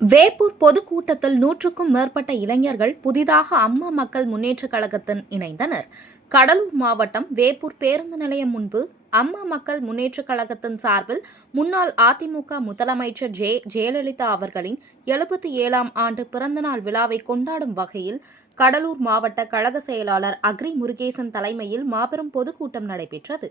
வேப்பூர் பொதுக்கூட்டத்தில் 100க்கும் மேற்பட்ட இளைஞர்கள் புதிதாக அம்மா மக்கள் முன்னேற்றக் கழகத்தில் இணைந்தனர். கடலூர் மாவட்டம் வேப்பூர் பேருந்து நிலையம் முன்பு அம்மா மக்கள் முன்னேற்றக் கழகத்தின் சார்பில் முன்னாள் அதிமுக முதலமைச்சர் ஜெயலலிதா அவர்களின் 77ஆம் ஆண்டு பிறந்தநாள் விழாவை கொண்டாடும் வகையில் கடலூர் மாவட்ட கழக செயலாளர் அக்ரி முருகேசன் தலைமையில் மாபெரும் பொதுக்கூட்டம் நடைபெற்றது.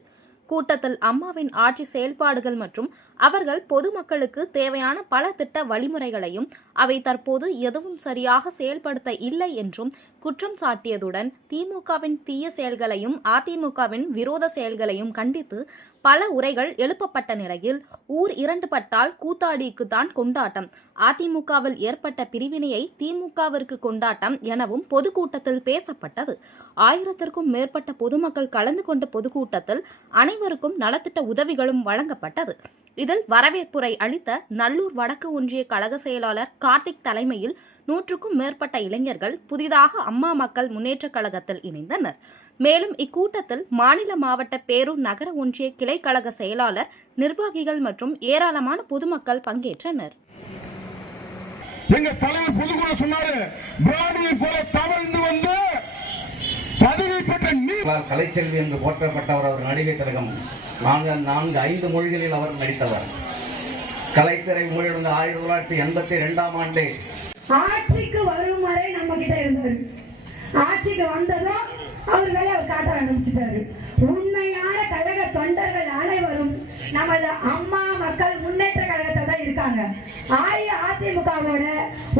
கூட்டத்தில் அம்மாவின் ஆட்சி செயல்பாடுகள் மற்றும் அவர்கள் பொதுமக்களுக்கு தேவையான பல திட்ட வழிமுறைகளையும் அவை தற்போது எதுவும் சரியாக செயல்படுத்த இல்லை என்றும் குற்றம் சாட்டியதுடன் திமுகவின் தீய செயல்களையும் அதிமுகவின் விரோத செயல்களையும் கண்டித்து பல உரைகள் எழுப்பப்பட்ட நிலையில் ஊர் இரண்டுபட்டால் கூத்தாடிக்குத்தான் கொண்டாட்டம், அதிமுகவில் ஏற்பட்ட பிரிவினையை திமுகவிற்கு கொண்டாட்டம் எனவும் பொதுக்கூட்டத்தில் பேசப்பட்டது. 1000க்கும் மேற்பட்ட பொதுமக்கள் கலந்து கொண்ட பொதுக்கூட்டத்தில் அனைவருக்கும் நலத்திட்ட உதவிகளும் வழங்கப்பட்டது. இதில் வரவேற்புரை அளித்த நல்லூர் வடக்கு ஒன்றிய கழக செயலாளர் கார்த்திக் தலைமையில் 100க்கும் மேற்பட்ட இளைஞர்கள் புதிதாக அம்மா மக்கள் முன்னேற்றக் கழகத்தில் இணைந்தனர். மேலும் இக்கூட்டத்தில் மாநில மாவட்ட பேரூர் நகர ஒன்றிய கிளை கழக செயலாளர், நிர்வாகிகள் மற்றும் ஏராளமான பொதுமக்கள் பங்கேற்றனர். எங்க தலைவர் பொதுக்குழு சொன்னாரு, பிராணியை போல தவழ்ந்து வந்து பதவி பெற்ற கலைச்செல்வி என்று போற்றப்பட்டவர். அவர் நடிகை திலகம் 4-5 மொழிகளில் அவர் நடித்தவர். கலைத்திரை மொழியிலிருந்து 1982ஆம் ஆண்டே ஆட்சிக்கு வரும் வரை நம்ம கிட்ட இருந்தாரு. ஆட்சிக்கு வந்ததும் அவர் வேலை அவர் காட்ட ஆரம்பிச்சிட்டாரு. உண்மையான கழக தொண்டர்கள் அனைவரும் நமது அம்மா மக்கள் முன்னேற்ற கழகத்தில் தான் இருக்காங்க. அதிமுகவோட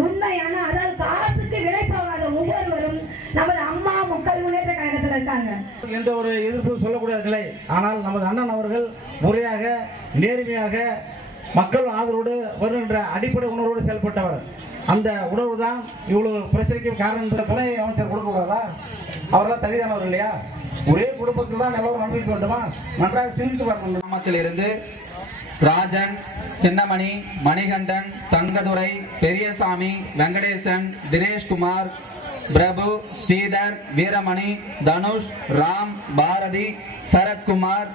உண்மையான, அதாவது காசுக்கு விலை போகாத ஒவ்வொருவரும் நமது அம்மா மக்கள் முன்னேற்ற கழகத்தில் இருக்காங்க. எந்த ஒரு எதிர்ப்பு சொல்லக்கூடிய நிலை. ஆனால் நமது அண்ணன் அவர்கள் முறையாக, நேர்மையாக, மக்கள் ஆதரவோடு வருகின்ற அடிப்படை உணர்வோடு செயல்பட்டவர். அந்த உணர்வு தான் இவ்வளவு பிரச்சனைக்கு காரணம். துணை அமைச்சர் கொடுக்க கூடாதா? அவரெல்லாம் தகுதியானவர் இல்லையா? ஒரே குடும்பத்தில் தான் எல்லோரும் அனுபவிக்க வேண்டுமா? நன்றாக சிந்தித்து வரணும். கிராமத்தில் இருந்து ராஜன், சின்னமணி, மணிகண்டன், தங்கதுரை, பெரியசாமி, வெங்கடேசன், தினேஷ்குமார், பிரபு, ஸ்ரீதர், வீரமணி, தனுஷ், ராம், பாரதி, சரத்குமார்,